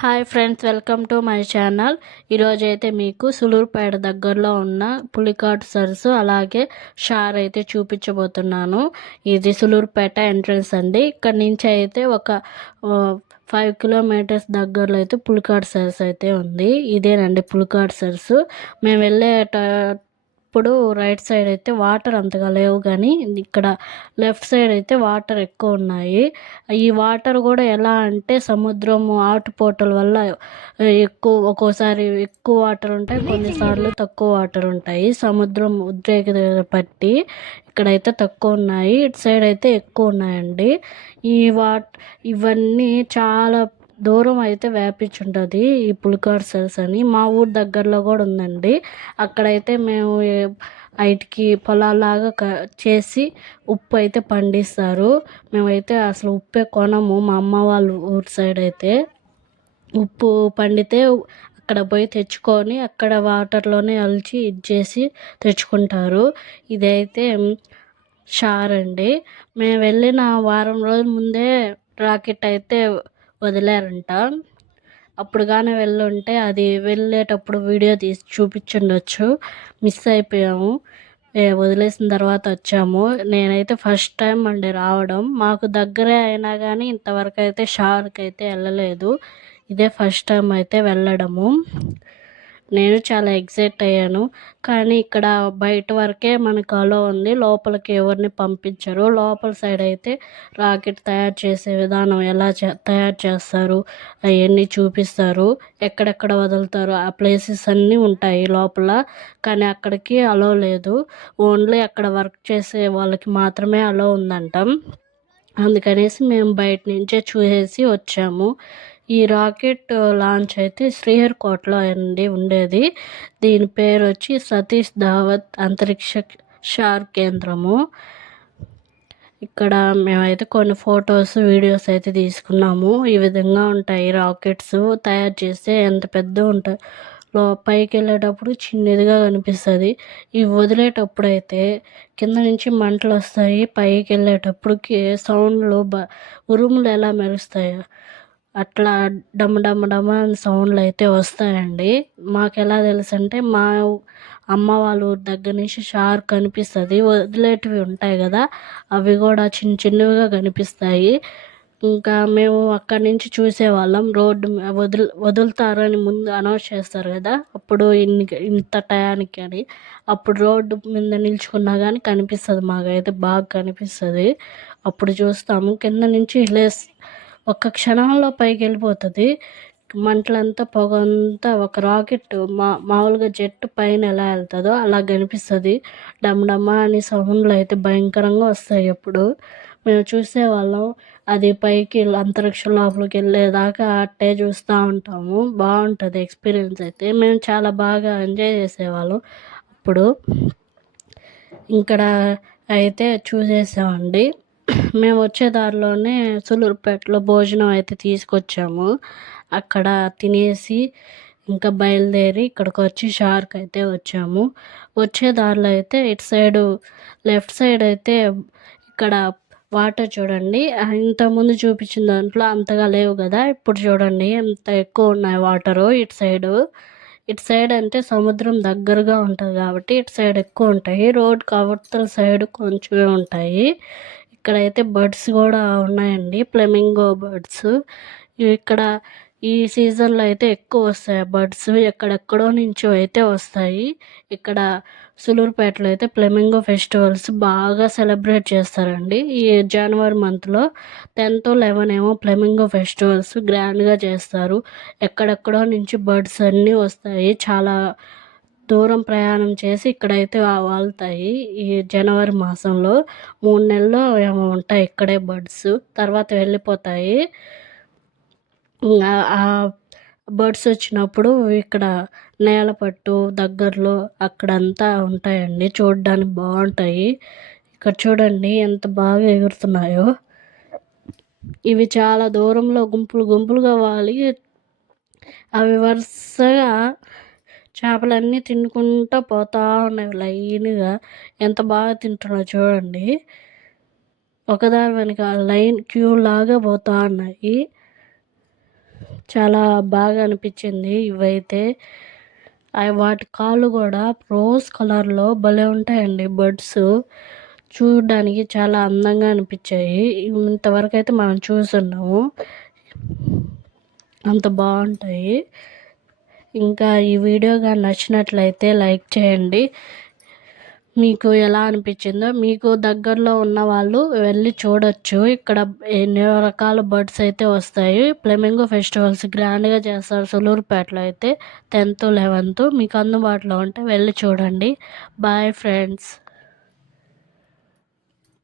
Hi friends welcome to my channel. ఈరోజైతే మీకు సులూరుపేట దగ్గరలో ఉన్న పులికాటు సరస్సు అలాగే షార్ అయితే చూపించబోతున్నాను. ఇది సులూరుపేట ఎంట్రన్స్ అండి. ఇక్కడ నుంచి అయితే ఒక ఫైవ్ కిలోమీటర్స్ దగ్గరలో అయితే పులికాటు సరస్సు అయితే ఉంది. ఇదేనండి పులికాటు సరస్సు. మేము వెళ్ళే ఇప్పుడు రైట్ సైడ్ అయితే వాటర్ అంతగా లేవు కానీ ఇక్కడ లెఫ్ట్ సైడ్ అయితే వాటర్ ఎక్కువ ఉన్నాయి. ఈ వాటర్ కూడా ఎలా అంటే సముద్రము ఆటుపోటల వల్ల ఎక్కువ ఒక్కోసారి ఎక్కువ వాటర్ ఉంటాయి కొన్నిసార్లు తక్కువ వాటర్ ఉంటాయి. సముద్రం ఉద్రేక పట్టి ఇక్కడైతే తక్కువ ఉన్నాయి. ఇటు సైడ్ అయితే ఎక్కువ ఉన్నాయండి. ఈ వాట్ ఇవన్నీ చాలా దూరం అయితే వ్యాపించుంటుంది ఈ పులికాట్ సెల్స్ అని. మా ఊరు దగ్గరలో కూడా ఉందండి. అక్కడైతే మేము వాటికి పొలాల్లాగా క చేసి ఉప్పు అయితే పండిస్తారు. మేమైతే అసలు ఉప్పే కొనము మా అమ్మ వాళ్ళ ఊరు సైడ్ అయితే. ఉప్పు పండితే అక్కడ పోయి తెచ్చుకొని అక్కడ వాటర్లోనే అలిచి ఇది చేసి తెచ్చుకుంటారు. ఇదైతే షార్ అండి. మేము వెళ్ళిన వారం రోజుల ముందే రాకెట్ అయితే వదిలారంట. అప్పుడు కానీ వెళ్ళుంటే అది వెళ్ళేటప్పుడు వీడియో తీసి చూపించుండొచ్చు. మిస్ అయిపోయాము. వదిలేసిన తర్వాత వచ్చాము. నేనైతే ఫస్ట్ టైం అండి రావడం. మాకు దగ్గరే అయినా కానీ ఇంతవరకు అయితే షార్కి అయితే వెళ్ళలేదు. ఇదే ఫస్ట్ టైం అయితే వెళ్ళడము. నేను చాలా ఎగ్జైట్ అయ్యాను. కానీ ఇక్కడ బయట వరకే మనకు అలో ఉంది. లోపలికి ఎవరిని పంపించరు. లోపల సైడ్ అయితే రాకెట్ తయారు చేసే విధానం ఎలా తయారు చేస్తారు అవన్నీ చూపిస్తారు. ఎక్కడెక్కడ వదులుతారు ఆ ప్లేసెస్ అన్నీ ఉంటాయి లోపల. కానీ అక్కడికి అలో లేదు. ఓన్లీ అక్కడ వర్క్ చేసే వాళ్ళకి మాత్రమే అలో ఉందంట. అందుకనేసి మేము బయట నుంచే చూసేసి వచ్చాము. ఈ రాకెట్ లాంచ్ అయితే శ్రీహరికోటలో అండి ఉండేది. దీని పేరు వచ్చి సతీష్ ధావత్ అంతరిక్ష షార్ కేంద్రము. ఇక్కడ మేమైతే కొన్ని ఫొటోస్ వీడియోస్ అయితే తీసుకున్నాము. ఈ విధంగా ఉంటాయి రాకెట్స్. తయారు చేస్తే ఎంత పెద్ద ఉంటాయి పైకి వెళ్ళేటప్పుడు చిన్నదిగా కనిపిస్తుంది. ఇవి వదిలేటప్పుడు అయితే కింద నుంచి మంటలు వస్తాయి పైకి వెళ్ళేటప్పటికి సౌండ్లు బ ఉరుములు ఎలా మెరుస్తాయో అట్లా డమ్ డమ్ డమ్ అని సౌండ్లు అయితే వస్తాయండి. మాకు ఎలా తెలుసు అంటే మా అమ్మ వాళ్ళ ఊరి దగ్గర నుంచి షార్ కనిపిస్తుంది వదిలేటివి ఉంటాయి కదా అవి కూడా చిన్న చిన్నవిగా కనిపిస్తాయి. ఇంకా మేము అక్కడి నుంచి చూసేవాళ్ళం. రోడ్డు వదులు వదులుతారని ముందు అనౌన్స్ చేస్తారు కదా. అప్పుడు ఇన్ని ఇంత టయానికి అని. అప్పుడు రోడ్డు మీద నిల్చుకున్నా కానీ కనిపిస్తుంది మాకైతే బాగా కనిపిస్తుంది. అప్పుడు చూస్తాము. కింద నుంచి లేస్ ఒక్క క్షణంలో పైకి వెళ్ళిపోతుంది. మంటలంతా పొగ అంతా ఒక రాకెట్ మా మామూలుగా జెట్ పైన ఎలా వెళ్తుందో అలా కనిపిస్తుంది. డమ్ డమ్మా అని సౌండ్లు అయితే భయంకరంగా వస్తాయి ఎప్పుడు మేము చూసేవాళ్ళం అది పైకి అంతరిక్షం లోపలికి వెళ్ళేదాకా అట్టే చూస్తూ ఉంటాము. బాగుంటుంది ఎక్స్పీరియన్స్ అయితే. మేము చాలా బాగా ఎంజాయ్ చేసేవాళ్ళం అప్పుడు. ఇక్కడ అయితే చూసేసామండి. మేము వచ్చే దారిలోనే సులూరుపేటలో భోజనం అయితే తీసుకొచ్చాము. అక్కడ తినేసి ఇంకా బయలుదేరి ఇక్కడికి వచ్చి షార్క్ అయితే వచ్చాము. వచ్చే దారిలో అయితే ఇటు సైడు లెఫ్ట్ సైడ్ అయితే ఇక్కడ వాటర్ చూడండి. ఇంతకుముందు చూపించిన దాంట్లో అంతగా లేవు కదా. ఇప్పుడు చూడండి ఎంత ఎక్కువ ఉన్నాయి వాటరు ఇటు సైడు. ఇటు సైడ్ అంటే సముద్రం దగ్గరగా ఉంటుంది కాబట్టి ఇటు సైడ్ ఎక్కువ ఉంటాయి. రోడ్ కవర్తల సైడ్ కొంచెమే ఉంటాయి. ఇక్కడైతే బర్డ్స్ కూడా ఉన్నాయండి. Flamingo birds. ఇక్కడ ఈ సీజన్లో అయితే ఎక్కువ వస్తాయి. బర్డ్స్ ఎక్కడెక్కడో నుంచో అయితే వస్తాయి. ఇక్కడ సులూరుపేటలో అయితే ఫ్లెమింగో ఫెస్టివల్స్ బాగా సెలబ్రేట్ చేస్తారండి. ఈ జనవరి మంత్లో టెన్త్ లెవెన్ ఏమో ఫ్లెమింగో ఫెస్టివల్స్ గ్రాండ్గా చేస్తారు. ఎక్కడెక్కడో నుంచి బర్డ్స్ అన్నీ వస్తాయి. చాలా దూరం ప్రయాణం చేసి ఇక్కడైతే వాళ్తాయి. ఈ జనవరి మాసంలో మూడు నెలలు ఏమో ఉంటాయి ఇక్కడే బర్డ్స్. తర్వాత వెళ్ళిపోతాయి. బర్డ్స్ వచ్చినప్పుడు ఇక్కడ నేలపట్టు దగ్గరలో అక్కడంతా ఉంటాయండి. చూడడానికి బాగుంటాయి. ఇక్కడ చూడండి ఎంత బాగా ఎగురుతున్నాయో. ఇవి చాలా దూరంలో గుంపులు గుంపులుగా వాలి. అవి వరుసగా చేపలన్నీ తినుకుంటూ పోతా ఉన్నాయి లైన్గా. ఎంత బాగా తింటున్నాయో చూడండి. ఒకదాని వెనక లైన్ క్యూ లాగా పోతా ఉన్నాయి. చాలా బాగా అనిపించింది ఇవైతే. అవి వాటి కాళ్ళు కూడా రోజ్ కలర్లో భలే ఉంటాయండి బర్డ్స్. చూడడానికి చాలా అందంగా అనిపించాయి. ఇంతవరకు అయితే మనం చూసున్నాము. అంత బాగుంటాయి. ఇంకా ఈ వీడియో కానీ నచ్చినట్లయితే లైక్ చేయండి. మీకు ఎలా అనిపించిందో మీకు దగ్గరలో ఉన్న వాళ్ళు వెళ్ళి చూడొచ్చు. ఇక్కడ ఎన్నో రకాల బర్డ్స్ అయితే వస్తాయి. ఫ్లెమింగో ఫెస్టివల్స్ గ్రాండ్గా చేస్తారు. సులూరుపేటలో అయితే టెన్త్ లెవెన్త్ మీకు అందుబాటులో ఉంటే వెళ్ళి చూడండి. Bye friends.